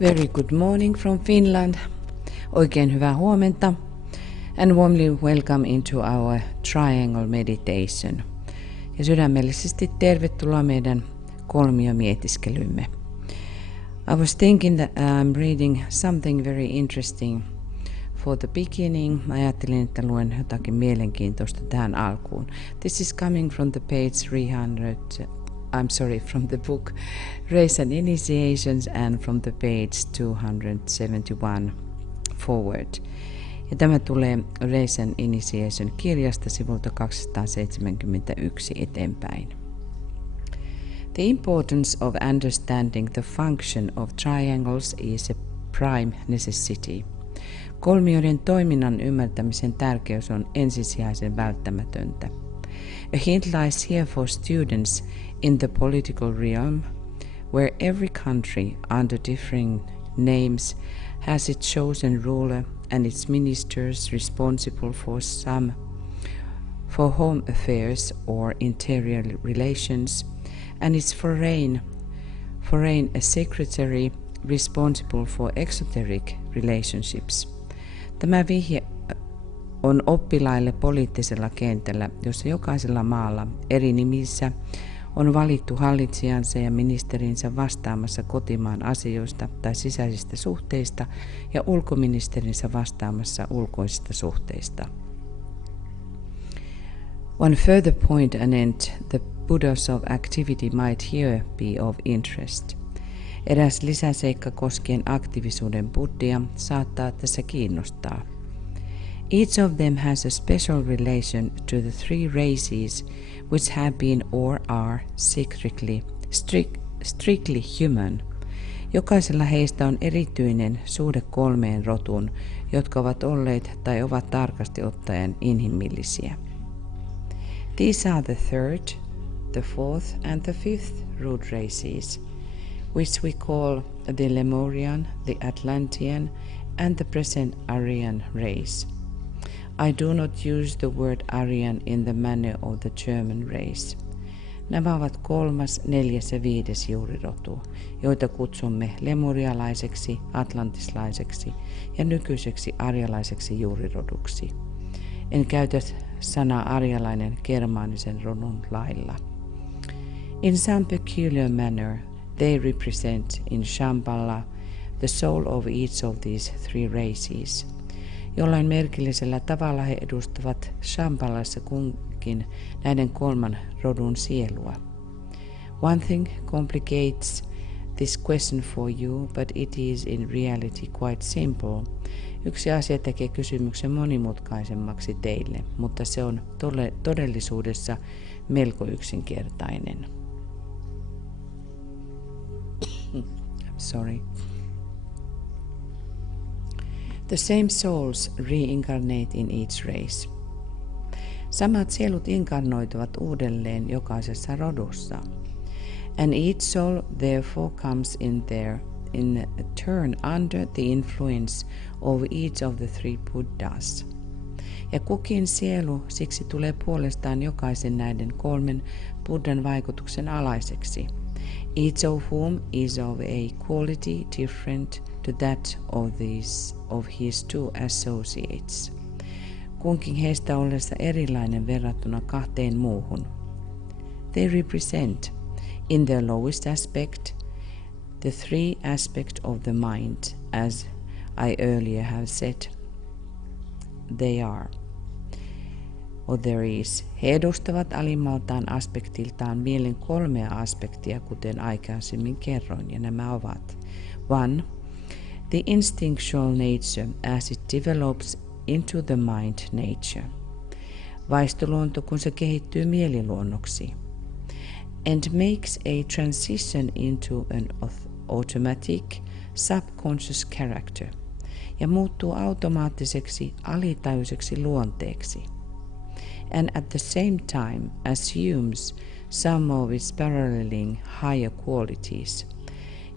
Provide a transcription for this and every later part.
Very good morning from Finland. Oikein hyvää huomenta. And warmly welcome into our triangle meditation. Ja sydämellisesti tervetuloa meidän kolmiomietiskelymme. I was thinking that I'm reading something very interesting for the beginning. Ajattelin, että luen jotakin mielenkiintoista tähän alkuun. This is coming from the page 300. From the book Race and Initiations and from the page 271 forward. Ja tämä tulee Race and Initiation kirjasta sivulta 271 eteenpäin. The importance of understanding the function of triangles is a prime necessity. Kolmioiden toiminnan ymmärtämisen tärkeys on ensisijaisen välttämätöntä. A hint lies here for students in the political realm, where every country, under differing names, has its chosen ruler and its ministers responsible for home affairs or interior relations, and its foreign secretary responsible for exoteric relationships. Tämä vihje on oppilaille poliittisella kentällä, jossa jokaisella maalla eri nimissä on valittu hallitsijansa ja ministerinsä vastaamassa kotimaan asioista tai sisäisistä suhteista ja ulkoministerinsä vastaamassa ulkoisista suhteista. One further point anent the Buddhas of activity might here be of interest. Eräs lisäseikka koskien aktiivisuuden buddhia saattaa tässä kiinnostaa. Each of them has a special relation to the three races which have been or are strictly human. Jokaisella heistä on erityinen suhde kolmeen rotuun, jotka ovat olleet tai ovat tarkasti ottaen inhimillisiä. These are the third, the fourth and the fifth root races, which we call the Lemurian, the Atlantean and the present Aryan race. I do not use the word Aryan in the manner of the German race. Nämä ovat kolmas, neljäs ja viides juurirotu, joita kutsumme lemurialaiseksi, atlantislaiseksi ja nykyiseksi arjalaiseksi juuriroduksi. En käytä sanaa arjalainen germaanisen rodun lailla. In some peculiar manner, they represent in Shambhala the soul of each of these three races. Jollain merkillisellä tavalla he edustavat Shambhalassa kunkin näiden kolman rodun sielua. One thing complicates this question for you, but it is in reality quite simple. Yksi asia tekee kysymyksen monimutkaisemmaksi teille, mutta se on todellisuudessa melko yksinkertainen. Sorry. The same souls reincarnate in each race. Samat sielut inkarnoituvat uudelleen jokaisessa rodussa. And each soul therefore comes in turn under the influence of each of the three Buddhas. Ja kukin sielu siksi tulee puolestaan jokaisen näiden kolmen Buddhan vaikutuksen alaiseksi. Each of whom is of a quality different to that of his two associates. Kunkin heistä ollessa erilainen verrattuna kahteen muuhun. They represent, in their lowest aspect, the three aspects of the mind, as I earlier have said they are. Or there is. He edustavat alimmaltaan aspektiltaan mielen kolmea aspektia, kuten aikaisemmin kerroin, ja nämä ovat 1. The instinctual nature as it develops into the mind nature. Vaistoluonto, kun se kehittyy mieliluonnoksi. And makes a transition into an automatic subconscious character. Ja muuttuu automaattiseksi alitajuiseksi luonteeksi. And at the same time assumes some of its paralleling higher qualities.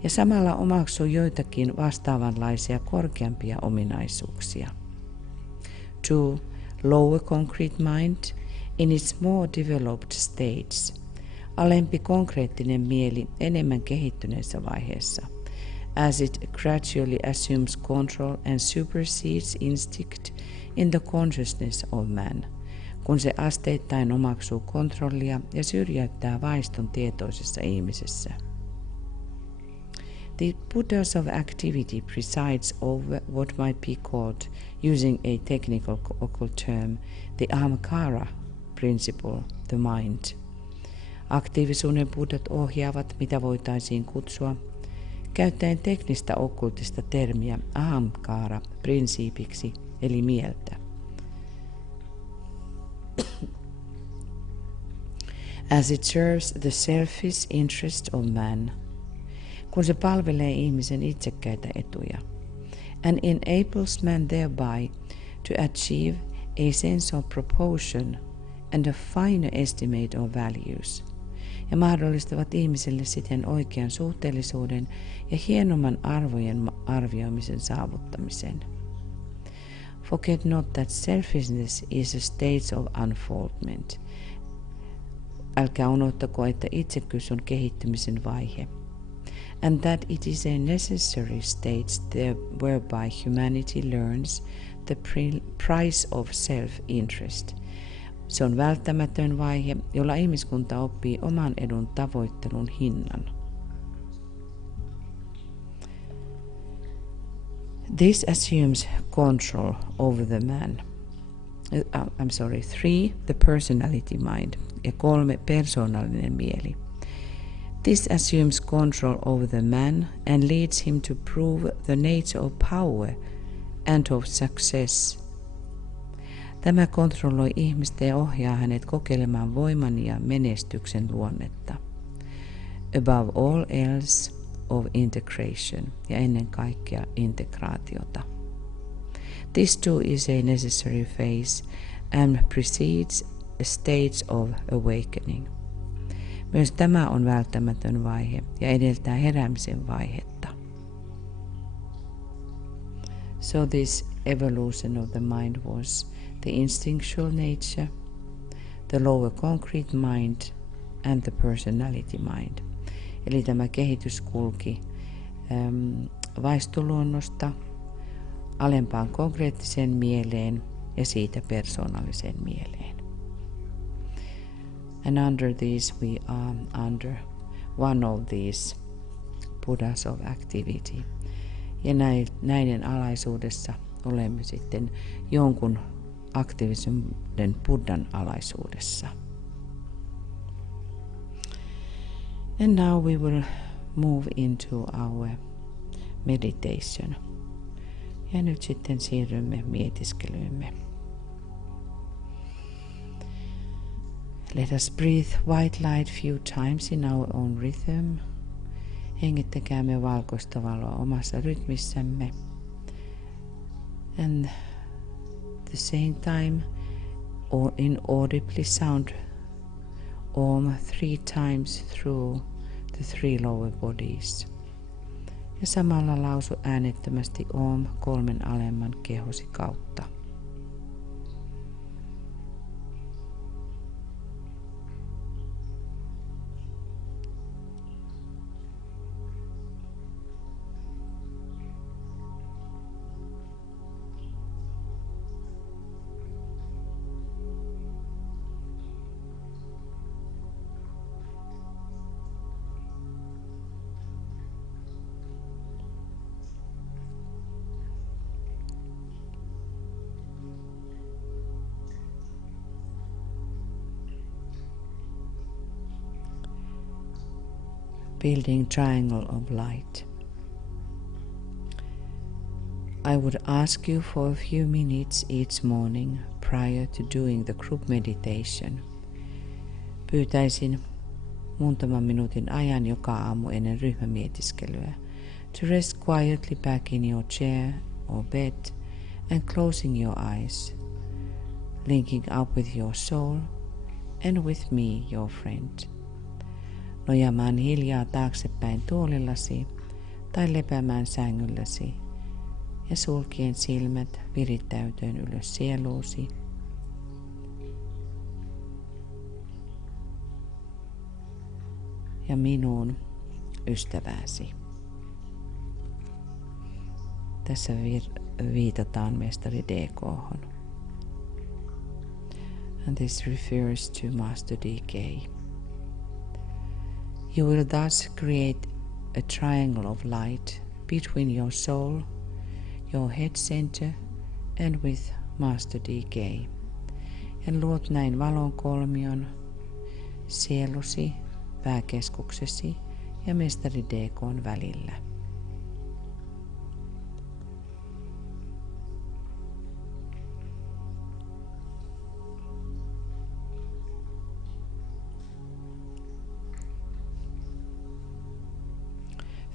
Ja samalla omaksuu joitakin vastaavanlaisia korkeampia ominaisuuksia. 2. Lower concrete mind in its more developed states. Alempi konkreettinen mieli enemmän kehittyneessä vaiheessa. as it gradually assumes control and supersedes instinct in the consciousness of man, kun se asteittain omaksuu kontrollia ja syrjäyttää vaiston tietoisessa ihmisessä. The Buddhas of activity presides over what might be called, using a technical occult term, the ahamkara principle, the mind. Aktiivisuuden buddhat ohjaavat, mitä voitaisiin kutsua, käyttäen teknistä okkultista termiä ahamkara prinsiipiksi, eli mieltä. As it serves the selfish interest of man, kun se palvelee ihmisen itsekkäitä etuja, and enables man thereby to achieve a sense of proportion and a finer estimate of values, ja mahdollistavat ihmiselle siten oikean suhteellisuuden ja hienomman arvojen arvioimisen saavuttamisen. Forget not that selfishness is a state of unfoldment. Älkää unohtako, että itsekkyys on kehittymisen vaihe. And that it is a necessary state whereby humanity learns the price of self-interest. Se on välttämätön vaihe, jolla ihmiskunta oppii oman edun tavoittelun hinnan. This assumes control over the man. 3. The personality mind. Ja 3. Persoonallinen mieli. This assumes control over the man and leads him to prove the nature of power and of success. Tämä kontrolloi ihmistä ja ohjaa hänet kokeilemaan voiman ja menestyksen luonnetta. Above all else of integration, ja ennen kaikkea integraatiota. This too is a necessary phase and precedes a stage of awakening. Myös tämä on välttämätön vaihe ja edeltää heräämisen vaihetta. So this evolution of the mind was the instinctual nature, the lower concrete mind and the personality mind. Eli tämä kehitys kulki vaistoluonnosta alempaan konkreettiseen mieleen ja siitä persoonalliseen mieleen. And under these we are under one of these Buddhas of activity. Ja näiden alaisuudessa olemme sitten jonkun aktiivisuuden Buddhan alaisuudessa. And now we will move into our meditation. Ja nyt sitten siirrymme mietiskelyymme. Let us breathe white light few times in our own rhythm. Hengittäkäämme valkoista valoa omassa rytmissämme. And the same time, or inaudibly sound Om 3 times through the 3 lower bodies. Ja samalla lausu äänettömästi Om 3 alemman kehosi kautta. Building triangle of light. I would ask you for a few minutes each morning prior to doing the group meditation. Pyytäisin muutaman minuutin ajan joka aamu ennen ryhmämietiskelyä to rest quietly back in your chair or bed and closing your eyes, linking up with your soul and with me, your friend. Nojaamaan hiljaa taaksepäin tuolillasi tai lepäämään sängylläsi ja sulkien silmät virittäytyen ylös sieluusi. Ja minuun, ystävääsi. Tässä viitataan mestari DK:hon. And this refers to Master DK. You will thus create a triangle of light between your soul, your head center, and with Master DK. Ja luot näin valonkolmion sielusi, pääkeskuksesi ja mestari DK:n välillä.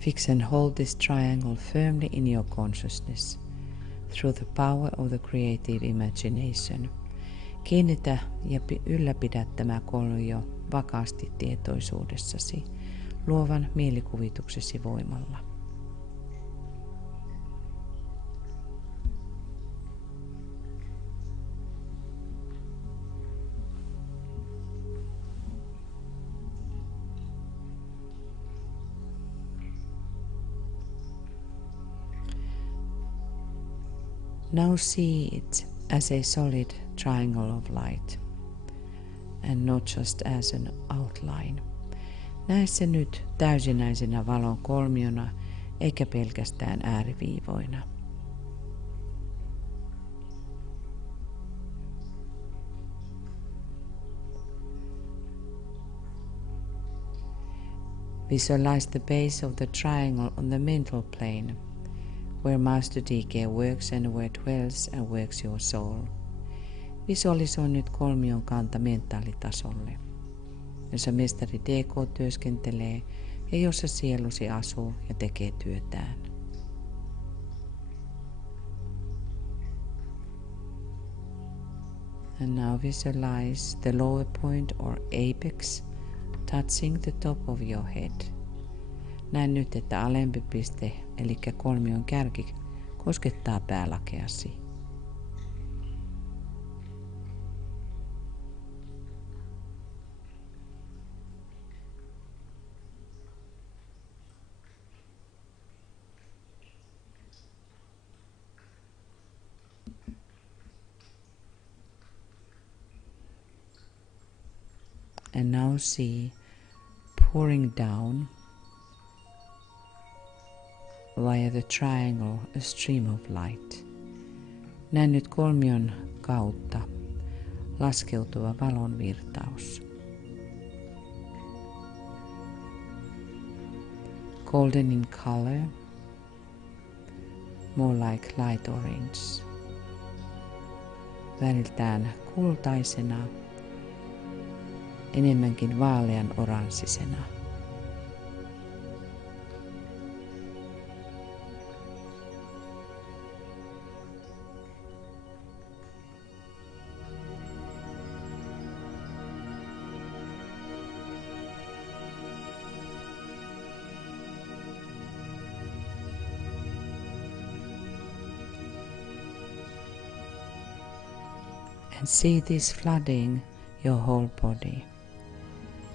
Fix and hold this triangle firmly in your consciousness through the power of the creative imagination. Kiinnitä ja ylläpidä tämä kolmio vakaasti tietoisuudessasi, luovan mielikuvituksesi voimalla. Now see it as a solid triangle of light, and not just as an outline. Näe se nyt täysinäisenä valon kolmiona, eikä pelkästään ääriviivoina. Visualize the base of the triangle on the mental plane, where Master DK works and where dwells and works your soul. Visualisoi nyt kolmion kanta mentaalitasolle, jossa mestari DK työskentelee ja jossa sielusi asuu ja tekee työtään. And now visualize the lower point or apex touching the top of your head. Näe nyt, että alempi piste, eli kolmion kärki, koskettaa päälakeasi. And now see pouring down via the triangle a stream of light. Näe nyt kolmion kautta laskeutuva valon virtaus. Golden in color, more like light orange. Väliltään kultaisena, enemmänkin vaalean oranssisena. And see this flooding your whole body.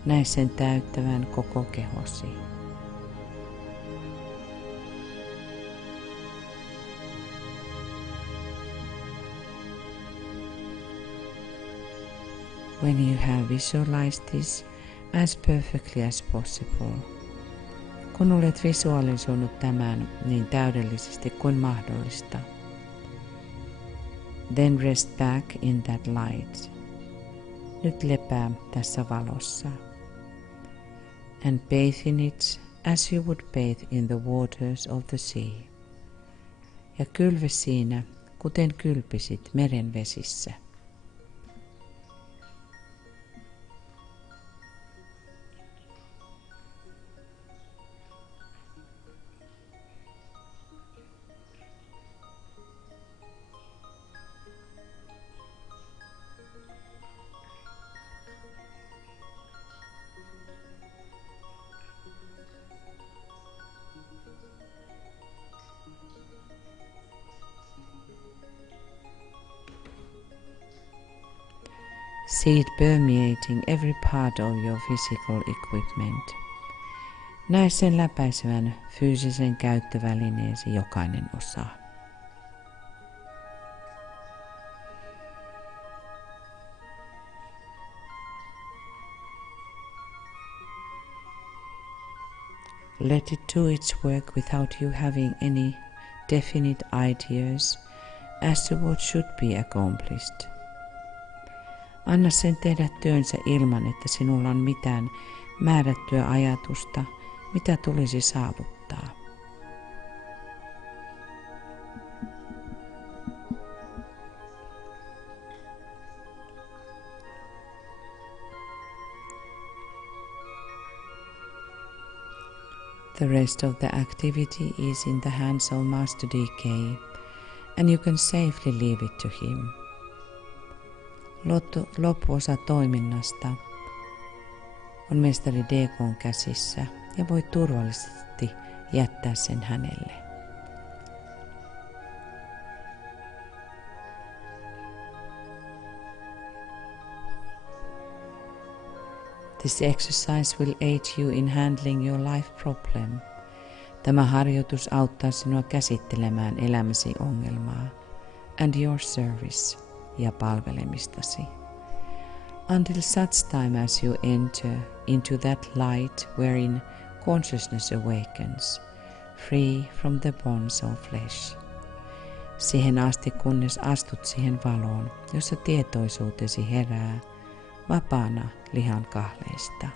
Näe sen täyttävän koko kehosi. When you have visualized this as perfectly as possible, kun olet visualisoinut tämän niin täydellisesti kuin mahdollista, then rest back in that light. Nyt lepää tässä valossa. And bathe in it as you would bathe in the waters of the sea. Ja kylve siinä, kuten kylpisit meren vesissä. See it permeating every part of your physical equipment. Näe sen läpäisevän fyysisen käyttövälineesi jokainen osa. Let it do its work without you having any definite ideas as to what should be accomplished. Anna sen tehdä työnsä ilman, että sinulla on mitään määrättyä ajatusta, mitä tulisi saavuttaa. The rest of the activity is in the hands of Master DK, and you can safely leave it to him. Loppuosa toiminnasta on mestari DK:n käsissä ja voit turvallisesti jättää sen hänelle. This exercise will aid you in handling your life problem. Tämä harjoitus auttaa sinua käsittelemään elämäsi ongelmaa and your service ja palvelemistasi. Until such time as you enter into that light wherein consciousness awakens, free from the bonds of flesh. Siihen asti kunnes astut siihen valoon, jossa tietoisuutesi herää, vapaana lihan kahleista.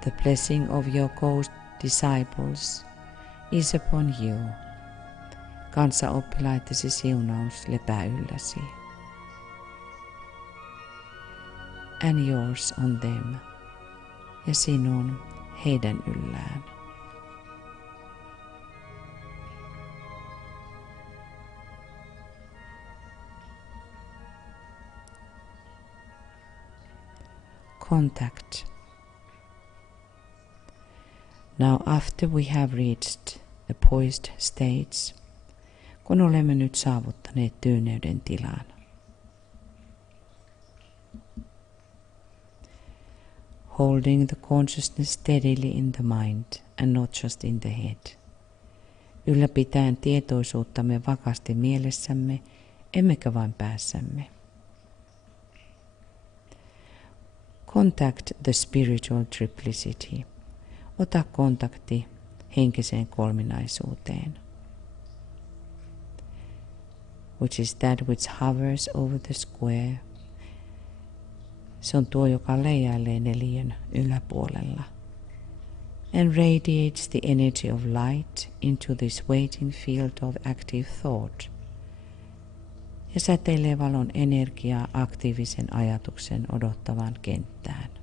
The blessing of your co-disciples is upon you. Kanssaoppilaittesi siunaus lepää ylläsi. And yours on them. Ja sinun heidän yllään. Contact. Now after we have reached the poised states, kun olemme nyt saavuttaneet tyyneyden tilan, holding the consciousness steadily in the mind and not just in the head, ylläpitäen tietoisuuttamme vakaasti mielessämme, emmekä vain päässämme. Contact the spiritual triplicity. Ota kontakti henkiseen kolminaisuuteen, which is that which hovers over the square. Se on tuo, joka leijailee neliön yläpuolella, and radiates the energy of light into this waiting field of active thought, ja säteilee valon energiaa aktiivisen ajatuksen odottavaan kenttään.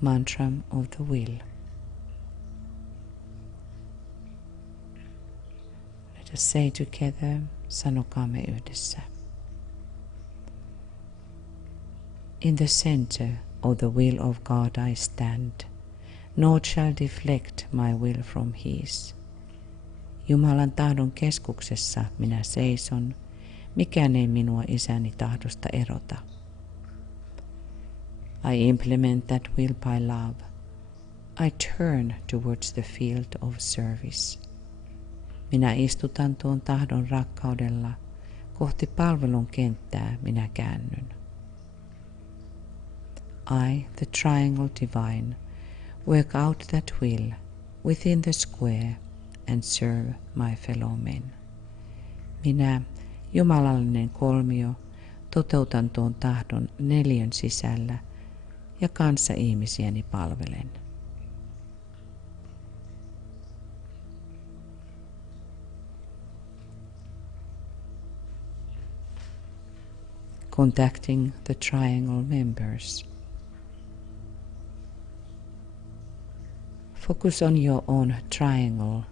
Mantra of the will. Let us say together, sanokaamme yhdessä. In the center of the will of God I stand. Naught shall deflect my will from his. Jumalan tahdon keskuksessa minä seison, mikään ei minua isäni tahdosta erota. I implement that will by love. I turn towards the field of service. Minä istutan tuon tahdon rakkaudella, kohti palvelun kenttää minä käännyn. I, the triangle divine, work out that will within the square and serve my fellow men. Minä, jumalallinen kolmio, toteutan tuon tahdon neliön sisällä ja kanssa ihmisiäni palvelen. Contacting the triangle members. Focus on your own triangle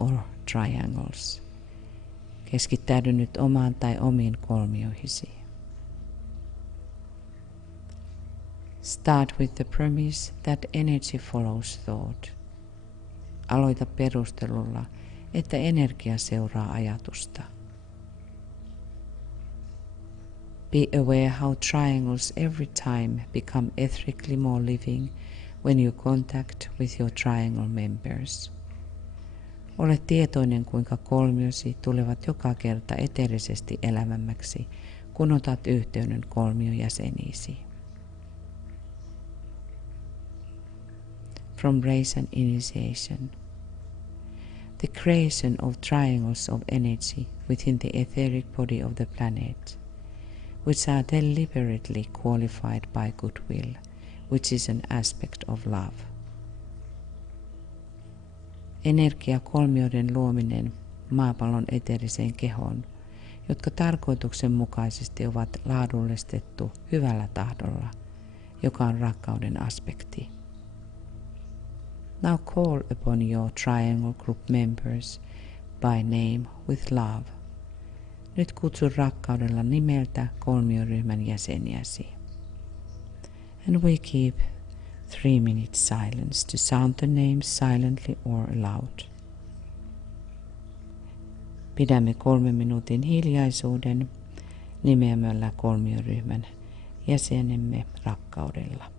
or triangles. Keskittäydy nyt omaan tai omiin kolmioihisi. Start with the premise that energy follows thought. Aloita perustelulla, että energia seuraa ajatusta. Be aware how triangles every time become ethically more living when you contact with your triangle members. Ole tietoinen, kuinka kolmiosi tulevat joka kerta eteerisesti elävämmäksi, kun otat yhteyden kolmiojäseniisi. From Race and Initiation. The creation of triangles of energy within the etheric body of the planet, which are deliberately qualified by goodwill, which is an aspect of love. Energiakolmioiden luominen maapallon eteeriseen kehoon, jotka tarkoituksenmukaisesti ovat laadullistettu hyvällä tahdolla, joka on rakkauden aspekti. Now call upon your triangle group members by name with love. Nyt kutsu rakkaudella nimeltä kolmioryhmän jäseniäsi. And we keep 3 minutes silence to sound the names silently or aloud. Pidämme 3 minuutin hiljaisuuden nimeämällä kolmioryhmän jäsenemme rakkaudella.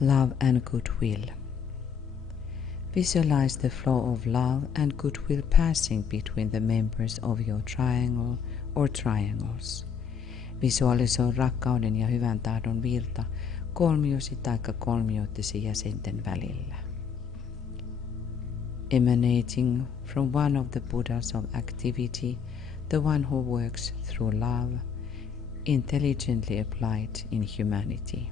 Love and goodwill. Visualize the flow of love and goodwill passing between the members of your triangle or triangles. Visualisoi rakkauden ja hyvän tahdon virta kolmiosi taikka kolmioittesi jäsenten välillä. emanating from one of the Buddhas of activity, the one who works through love, intelligently applied in humanity.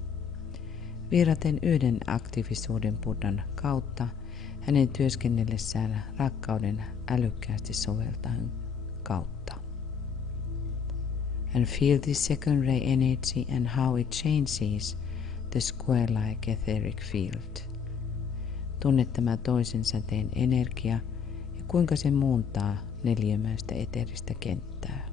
Virraten yhden aktiivisuuden Buddhan kautta, hänen työskennellessään rakkauden älykkäästi soveltaen kautta. And feel this second ray energy and how it changes the square-like etheric field. Tunne tämä toisen säteen energia ja kuinka se muuntaa neliömäistä eteeristä kenttää.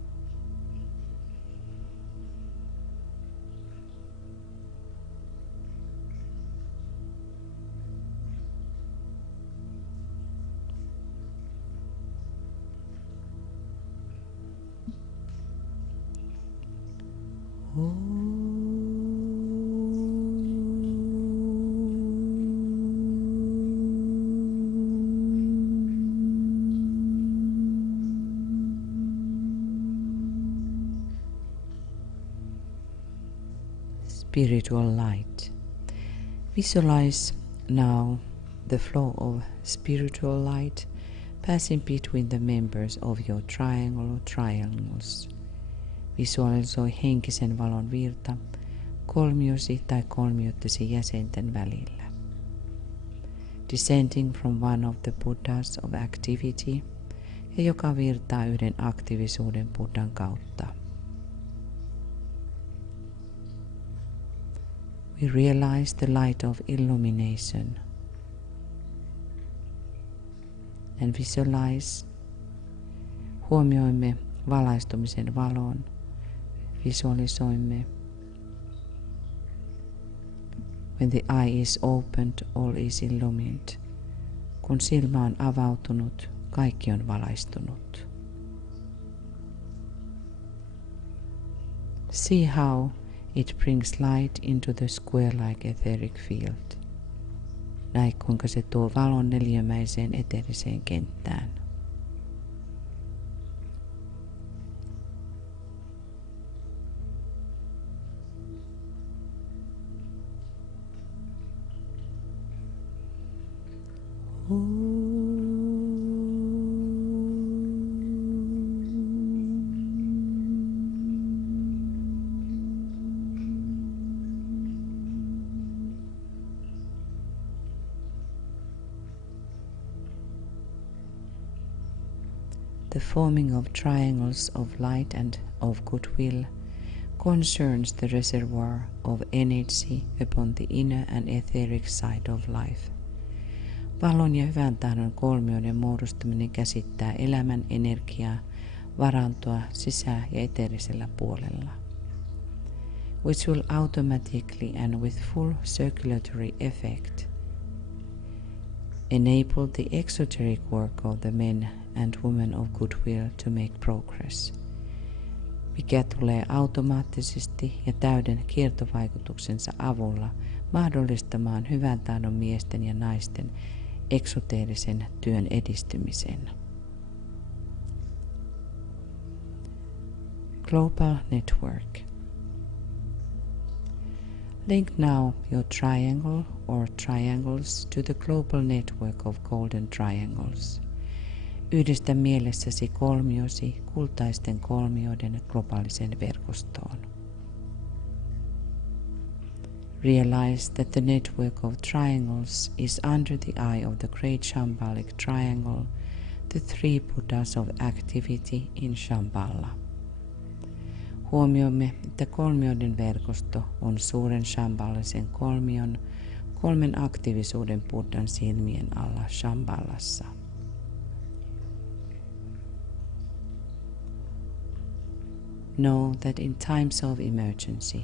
Spiritual light. Visualize now the flow of spiritual light passing between the members of your triangle or triangles. Visualisoi henkisen valon virta kolmiosi tai kolmiottesi jäsenten välillä. Descending from one of the Buddhas of activity ja joka virtaa yhden aktiivisuuden Buddhan kautta. We realize the light of illumination and visualize. Huomioimme valaistumisen valon. Visualisoimme. When the eye is opened, all is illumined. Kun silmä on avautunut, kaikki on valaistunut. See how it brings light into the square-like etheric field. Näe kuinka se tuo valon neliömäiseen eteeriseen kenttään. The forming of triangles of light and of goodwill concerns the reservoir of energy upon the inner and etheric side of life. Valon ja hyvän tahdon kolmioiden muodostuminen käsittää elämän energiaa, varantoa sisä- ja eteerisellä puolella, which will automatically and with full circulatory effect enable the exoteric work of the men and women of goodwill to make progress, mikä tulee automaattisesti ja täyden kiertovaikutuksensa avulla mahdollistamaan hyvän tahdon miesten ja naisten eksoteerisen työn edistymisen. Global Network. Link now your triangle or triangles to the global network of golden triangles. Yhdistä mielessäsi kolmiosi kultaisten kolmioiden globaalisen verkostoon. Realize that the network of triangles is under the eye of the great Shambhalic triangle, the three Buddhas of activity in Shambhala. Huomioimme, että kolmioiden verkosto on suuren shambhalisen kolmion, kolmen aktiivisuuden Buddhan silmien alla Shambhalassa. Know that in times of emergency,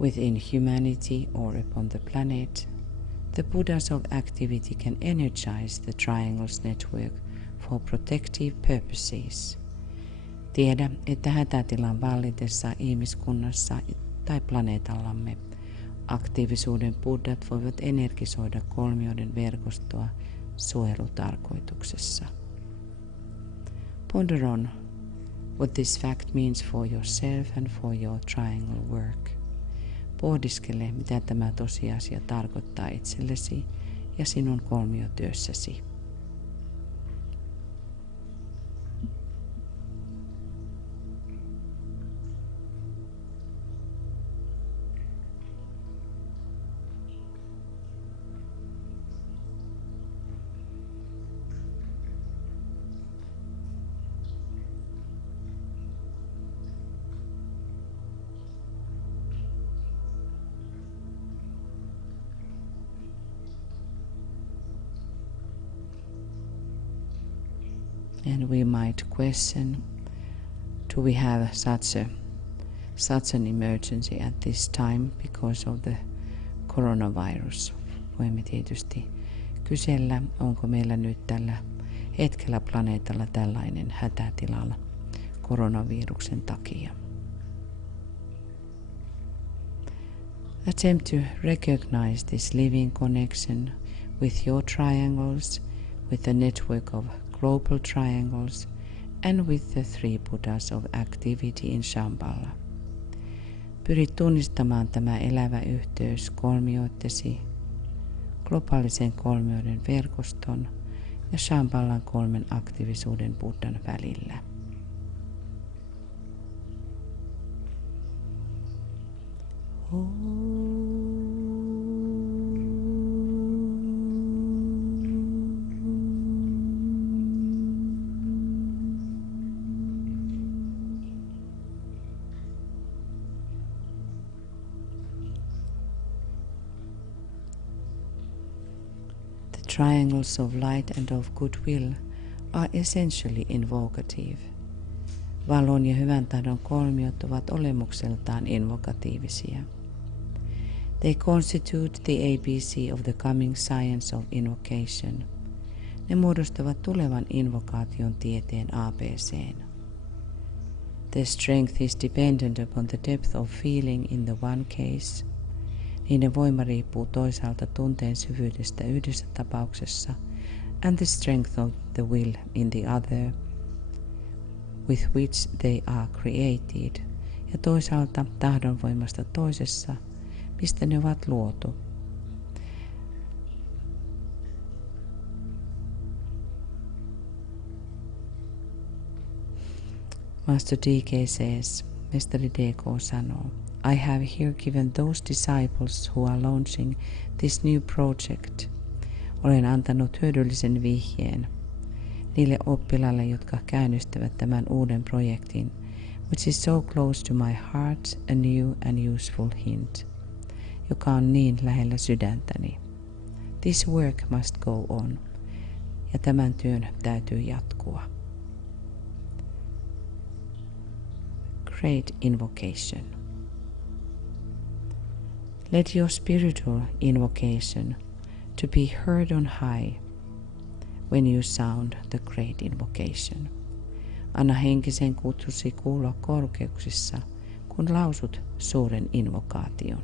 within humanity or upon the planet, the Buddhas of activity can energize the triangles network for protective purposes. Tiedä, että hätätilan vallitessa ihmiskunnassa tai planeetallamme aktiivisuuden buddhat voivat energisoida kolmioiden verkostoa suojelutarkoituksessa. Ponder on what this fact means for yourself and for your triangle work. Pohdiskele, mitä tämä tosiasia tarkoittaa itsellesi ja sinun kolmiotyössäsi. And we might question, do we have such an emergency at this time because of the coronavirus? Voimme tietysti kysellä, onko meillä nyt tällä hetkellä planeetalla tällainen hätätilalla koronaviruksen takia. Attempt to recognize this living connection with your triangles, with the network of global triangles, and with the three Buddhas of activity in Shambhala. Pyri tunnistamaan tämä elävä yhteys kolmioittesi, globaalisen kolmioiden verkoston ja Shambhalan 3 aktiivisuuden Buddhan välillä. Triangles of light and of goodwill are essentially invocative. Valon ja hyvän tahdon kolmiot ovat olemukseltaan invokatiivisia. They constitute the ABC of the coming science of invocation. Ne muodostavat tulevan invokaation tieteen ABC:n. Their strength is dependent upon the depth of feeling in the one case. Niiden voima riippuu toisaalta tunteen syvyydestä yhdessä tapauksessa and the strength of the will in the other, with which they are created, ja toisaalta tahdonvoimasta toisessa, mistä ne ovat luotu. Master DK says, Mestari DK sanoo, I have here given those disciples who are launching this new project. Olen antanut hyödyllisen vihjeen niille oppilaille, jotka käynnistävät tämän uuden projektin, which is so close to my heart, a new and useful hint, joka on niin lähellä sydäntäni. This work must go on, ja tämän työn täytyy jatkua. Great invocation. Let your spiritual invocation to be heard on high when you sound the great invocation. Anna henkisen kutsusi kuulua korkeuksissa, kun lausut suuren invokaation.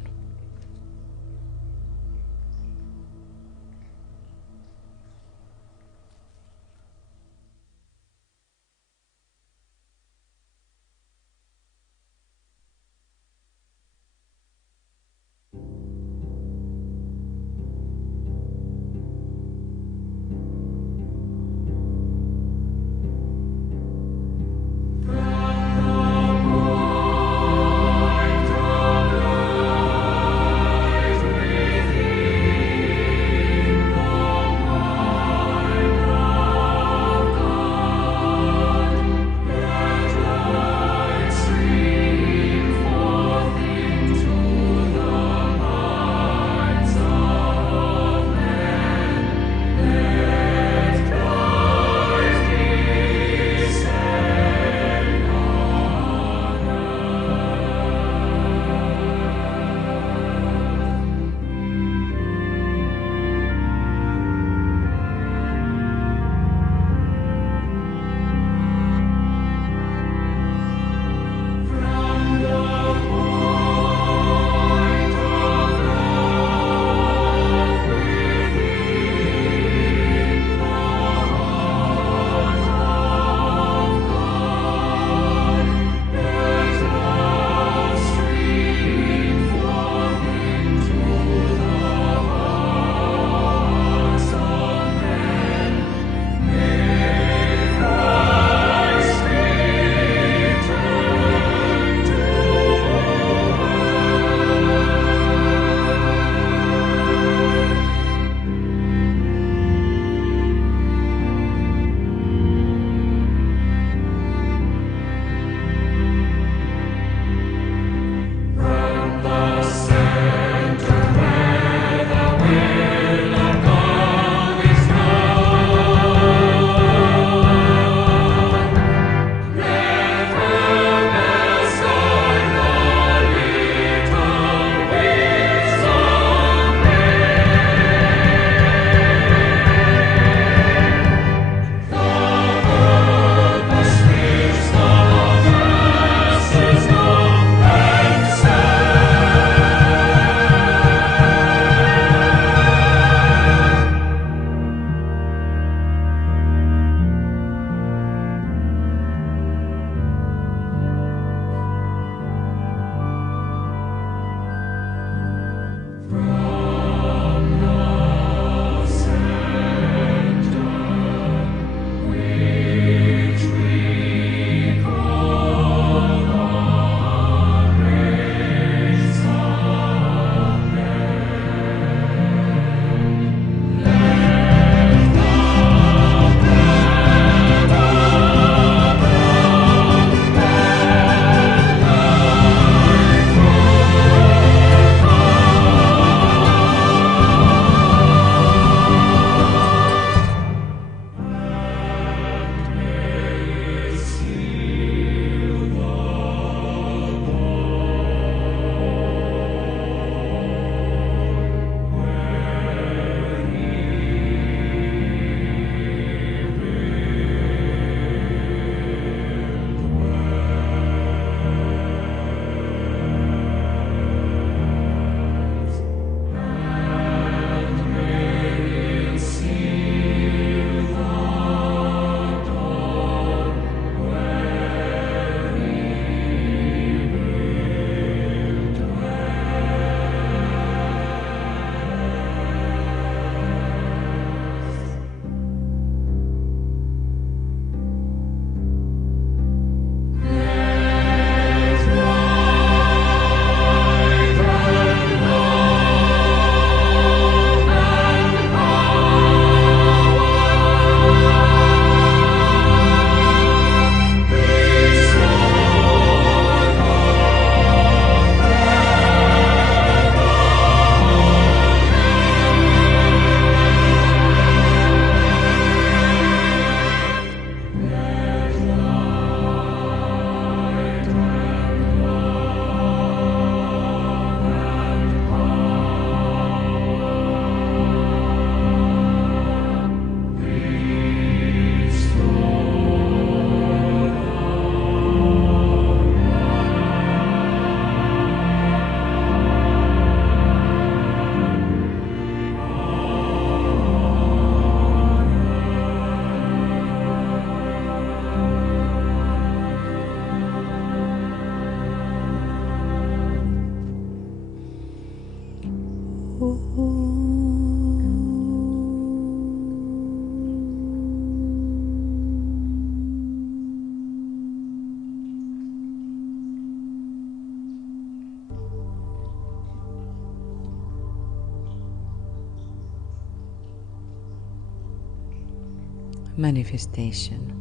Manifestation.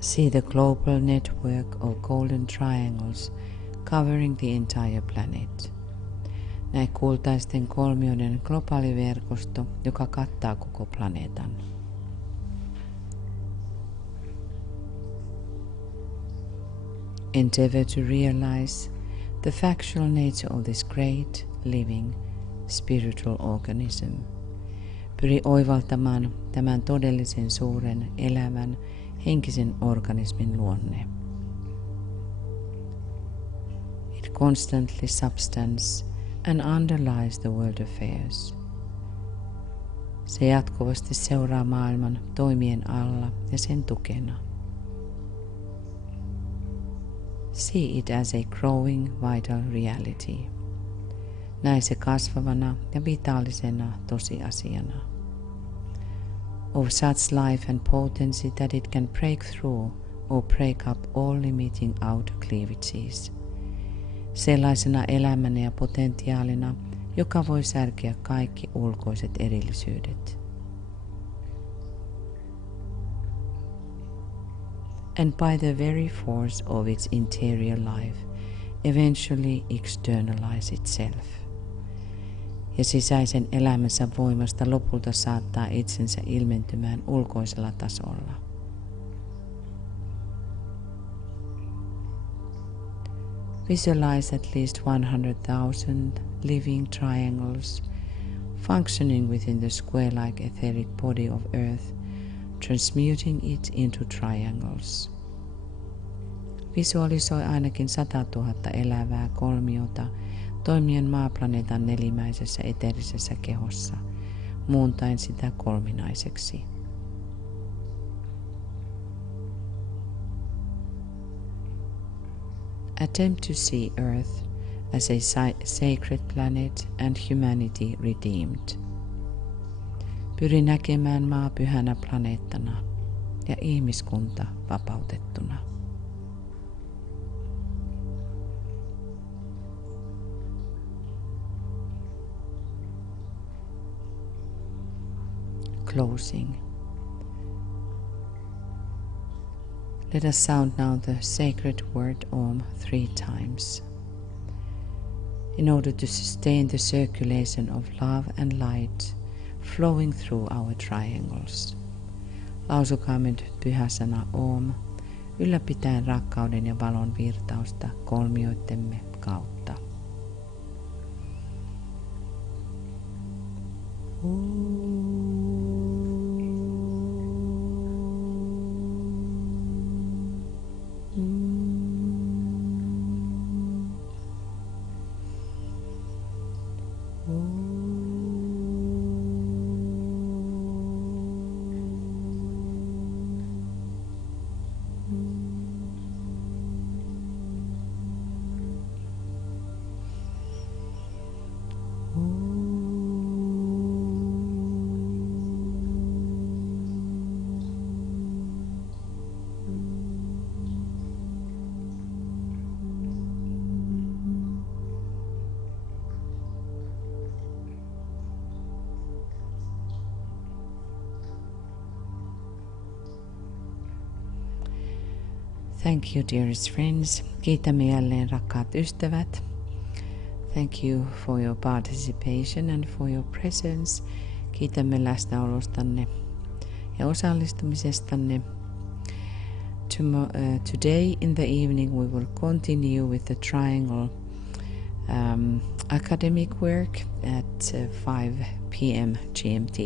See the global network of golden triangles covering the entire planet. Näe kultaisten kolmioiden globaali verkosto, joka kattaa koko planeetan. Endeavor to realize the factual nature of this great, living, spiritual organism. Pyri oivaltamaan tämän todellisen suuren, elävän, henkisen organismin luonne. It constantly substance and underlies the world affairs. Se jatkuvasti seuraa maailman toimien alla ja sen tukena. See it as a growing vital reality. Näe se kasvavana ja vitaalisena tosiasiana. Of such life and potency that it can break through or break up all limiting outer cleavages. Sellaisena elämänä ja potentiaalina, joka voi särkeä kaikki ulkoiset erillisyydet. And by the very force of its interior life, eventually externalize itself. Ja sisäisen elämänsä voimasta lopulta saattaa itsensä ilmentymään ulkoisella tasolla. Visualize at least 100,000 living triangles functioning within the square-like etheric body of Earth, transmuting it into triangles. Visualisoi ainakin 100,000 elävää kolmiota toimien maaplaneetan nelimäisessä eteerisessä kehossa, muuntain sitä kolminaiseksi. Attempt to see Earth as a sacred planet and humanity redeemed. Pyri näkemään maa pyhänä planeettana ja ihmiskunta vapautettuna. Closing. Let us sound now the sacred word Om 3 times. In order to sustain the circulation of love and light flowing through our triangles. Lausukaamme nyt pyhä sana Om, ylläpitäen rakkauden ja valon virtausta kolmioittemme kautta. Thank you, dearest friends. Kiitämme jälleen, rakkaat ystävät. Thank you for your participation and for your presence. Kiitämme läsnäolostanne ja osallistumisestanne. Today in the evening we will continue with the triangle academic work at 5 p.m. GMT.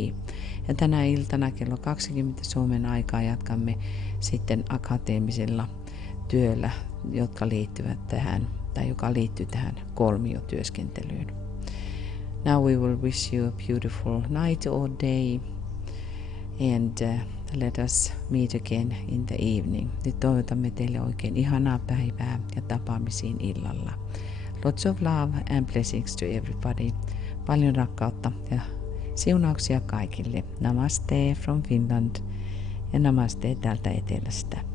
Ja tänä iltana kello 20 Suomen aikaa jatkamme sitten akateemisella työllä, jotka liittyvät tähän, tai joka liittyy tähän kolmiotyöskentelyyn. Now we will wish you a beautiful night or day and let us meet again in the evening. Nyt toivotamme teille oikein ihanaa päivää ja tapaamisiin illalla. Lots of love and blessings to everybody. Paljon rakkautta ja siunauksia kaikille. Namaste from Finland ja namaste täältä etelästä.